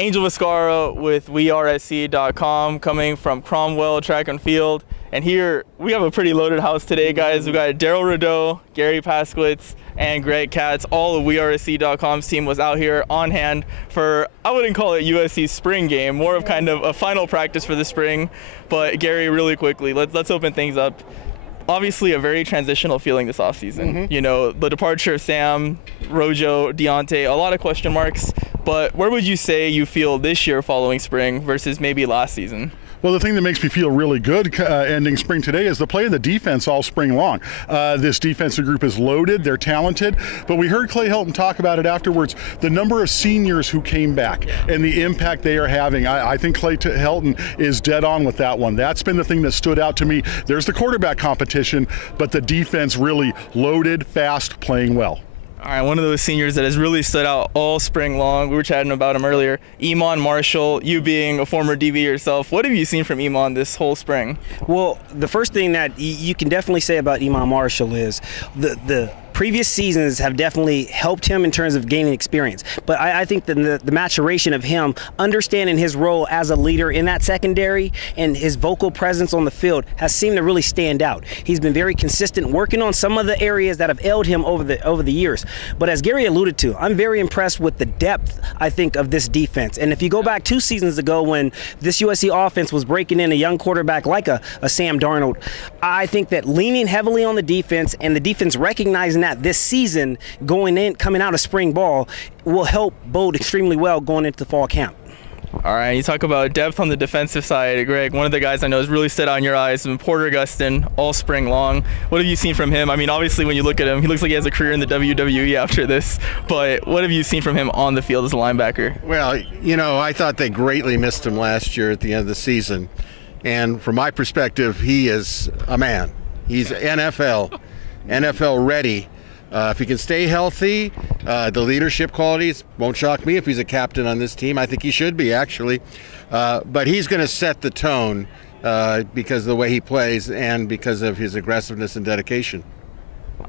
Angel Viscarra with WeAreSC.com, coming from Cromwell Track and Field. And here we have a pretty loaded house today, guys. We've got Darrell Rideaux, Garry Paskwietz, and Greg Katz. All of WeAreSC.com's team was out here on hand for, I wouldn't call it USC's spring game, more of kind of a final practice for the spring. But Garry, really quickly, let's open things up. Obviously a very transitional feeling this offseason. You know, the departure of Sam, Rojo, Deontay, a lot of question marks. But where would you say you feel this year following spring versus maybe last season? Well, the thing that makes me feel really good ending spring today is the play of the defense all spring long. This defensive group is loaded, they're talented, but we heard Clay Helton talk about it afterwards, the number of seniors who came back and the impact they are having. I think Clay Helton is dead on with that one. That's been the thing that stood out to me. There's the quarterback competition, but the defense really loaded, fast, playing well. All right, one of those seniors that has really stood out all spring long, we were chatting about him earlier, Iman Marshall. You being a former DB yourself, what have you seen from Iman this whole spring? Well, the first thing that you can definitely say about Iman Marshall is the previous seasons have definitely helped him in terms of gaining experience. But I think that the maturation of him, understanding his role as a leader in that secondary and his vocal presence on the field has seemed to really stand out. He's been very consistent working on some of the areas that have ailed him over the years. But as Garry alluded to, I'm very impressed with the depth, I think, of this defense. And if you go back 2 seasons ago when this USC offense was breaking in a young quarterback like a Sam Darnold, I think that leaning heavily on the defense and the defense recognizing that this season coming out of spring ball will help bode extremely well going into the fall camp. All right, you talk about depth on the defensive side, Greg. One of the guys I know has really stood out in your eyes has been Porter Gustin all spring long. What have you seen from him? I mean, obviously when you look at him, he looks like he has a career in the WWE after this, but what have you seen from him on the field as a linebacker? Well, you know, I thought they greatly missed him last year at the end of the season. And from my perspective, he is a man. He's NFL ready. If he can stay healthy, the leadership qualities won't shock me if he's a captain on this team. I think he should be, actually. But he's going to set the tone because of the way he plays and because of his aggressiveness and dedication.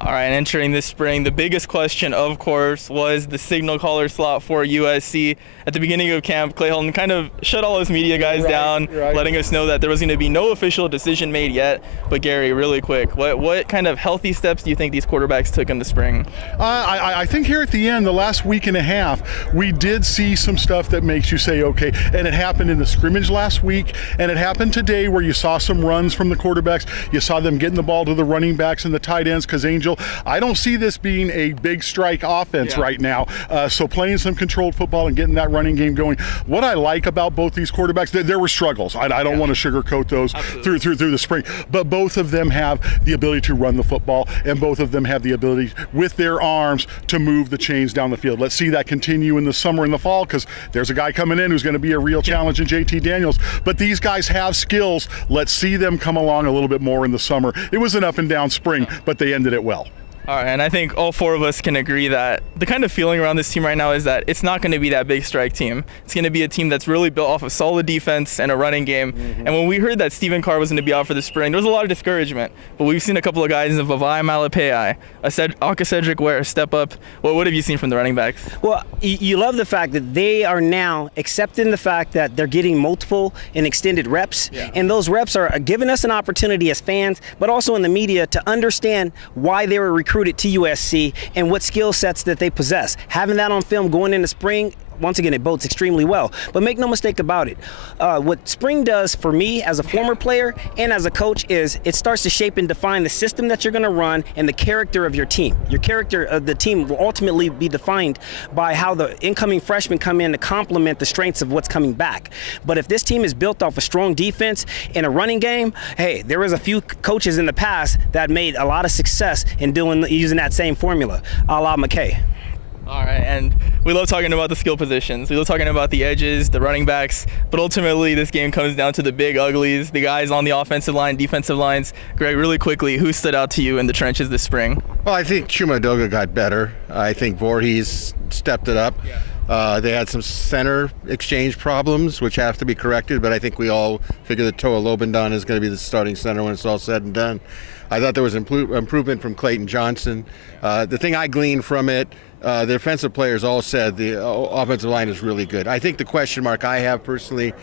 All right, entering this spring, the biggest question, of course, was the signal caller slot for USC. At the beginning of camp, Clay Helton kind of shut all his media guys down, letting us know that there was going to be no official decision made yet. But Garry, really quick, what kind of healthy steps do you think these quarterbacks took in the spring? I think here at the end, the last week and a half, we did see some stuff that makes you say, okay, and it happened in the scrimmage last week, and it happened today where you saw some runs from the quarterbacks. You saw them getting the ball to the running backs and the tight ends, because Angel, I don't see this being a big strike offense right now. So playing some controlled football and getting that running game going. What I like about both these quarterbacks, there were struggles. I don't want to sugarcoat those through the spring, but both of them have the ability to run the football, and both of them have the ability with their arms to move the chains down the field. Let's see that continue in the summer and the fall, because there's a guy coming in who's going to be a real challenge in JT Daniels. But these guys have skills. Let's see them come along a little bit more in the summer. It was an up and down spring, but they ended it well. All right, and I think all 4 of us can agree that the kind of feeling around this team right now is that it's not going to be that big strike team. It's going to be a team that's really built off of solid defense and a running game. And when we heard that Stephen Carr was going to be out for the spring, there was a lot of discouragement. But we've seen a couple of guys in Vavai Malapei, Cedric Ware step up. What have you seen from the running backs? Well, you love the fact that they are now accepting the fact that they're getting multiple and extended reps. And those reps are giving us an opportunity as fans, but also in the media, to understand why they were recruited to USC and what skill sets that they possess. Having that on film going into spring, once again, it bodes extremely well. But make no mistake about it, what spring does for me as a former player and as a coach is it starts to shape and define the system that you're going to run and the character of your team. Your character of the team will ultimately be defined by how the incoming freshmen come in to complement the strengths of what's coming back. But if this team is built off a strong defense and a running game, hey, there was a few coaches in the past that made a lot of success in using that same formula, a la McKay. All right, and we love talking about the skill positions. We love talking about the edges, the running backs, but ultimately this game comes down to the big uglies, the guys on the offensive line, defensive lines. Greg, really quickly, who stood out to you in the trenches this spring? Well, I think Chumadoga got better. I think Voorhees stepped it up. They had some center exchange problems, which have to be corrected, but I think we all figure that Toa Lobendon is going to be the starting center when it's all said and done. I thought there was improvement from Clayton Johnson. The thing I gleaned from it, the defensive players all said the offensive line is really good. I think the question mark I have personally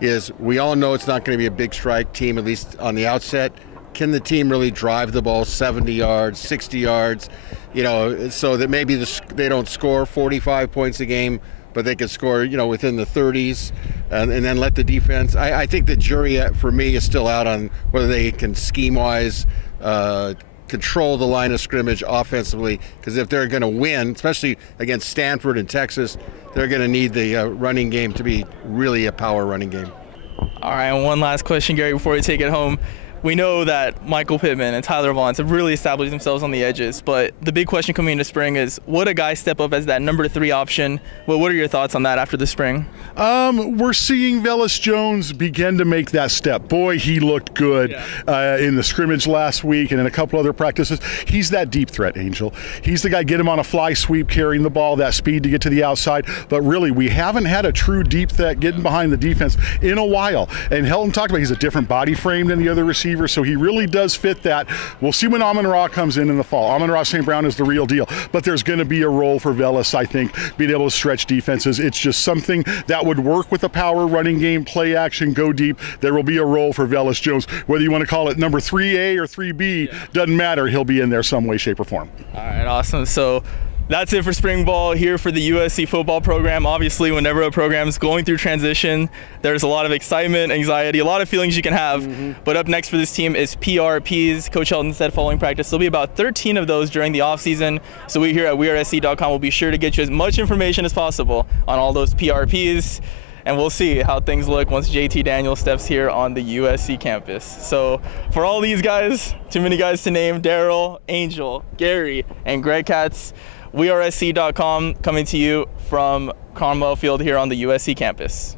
is we all know it's not going to be a big strike team, at least on the outset. Can the team really drive the ball 70 yards, 60 yards, so that maybe they don't score 45 points a game, but they can score, within the 30s, and then let the defense. I think the jury, for me, is still out on whether they can scheme-wise control the line of scrimmage offensively, because if they're going to win, especially against Stanford and Texas, they're going to need the running game to be really a power running game. All right, and one last question, Gary, before we take it home. We know that Michael Pittman and Tyler Vaughns have really established themselves on the edges, but the big question coming into spring is, would a guy step up as that number 3 option? Well, what are your thoughts on that after the spring? We're seeing Velus Jones begin to make that step. Boy, he looked good in the scrimmage last week and in a couple other practices. He's that deep threat, Angel. He's the guy, get him on a fly sweep, carrying the ball, that speed to get to the outside. But really, we haven't had a true deep threat getting behind the defense in a while. And Helton talked about he's a different body frame than the other receivers, so he really does fit that. We'll see when Amon-Ra comes in the fall. Amon-Ra St. Brown is the real deal. But there's going to be a role for Velus, I think, being able to stretch defenses. It's just something that would work with a power running game, play action, go deep. There will be a role for Velus Jones. Whether you want to call it number 3A or 3B, doesn't matter. He'll be in there some way, shape, or form. All right, awesome. So that's it for spring ball here for the USC football program. Obviously, whenever a program's going through transition, there's a lot of excitement, anxiety, a lot of feelings you can have. But up next for this team is PRPs. Coach Helton said following practice, there'll be about 13 of those during the offseason. So we here at WeAreSC.com will be sure to get you as much information as possible on all those PRPs. And we'll see how things look once JT Daniel steps here on the USC campus. So for all these guys, too many guys to name, Darrell, Angel, Gary, and Greg Katz, WeAreSC.com coming to you from Cromwell Field here on the USC campus.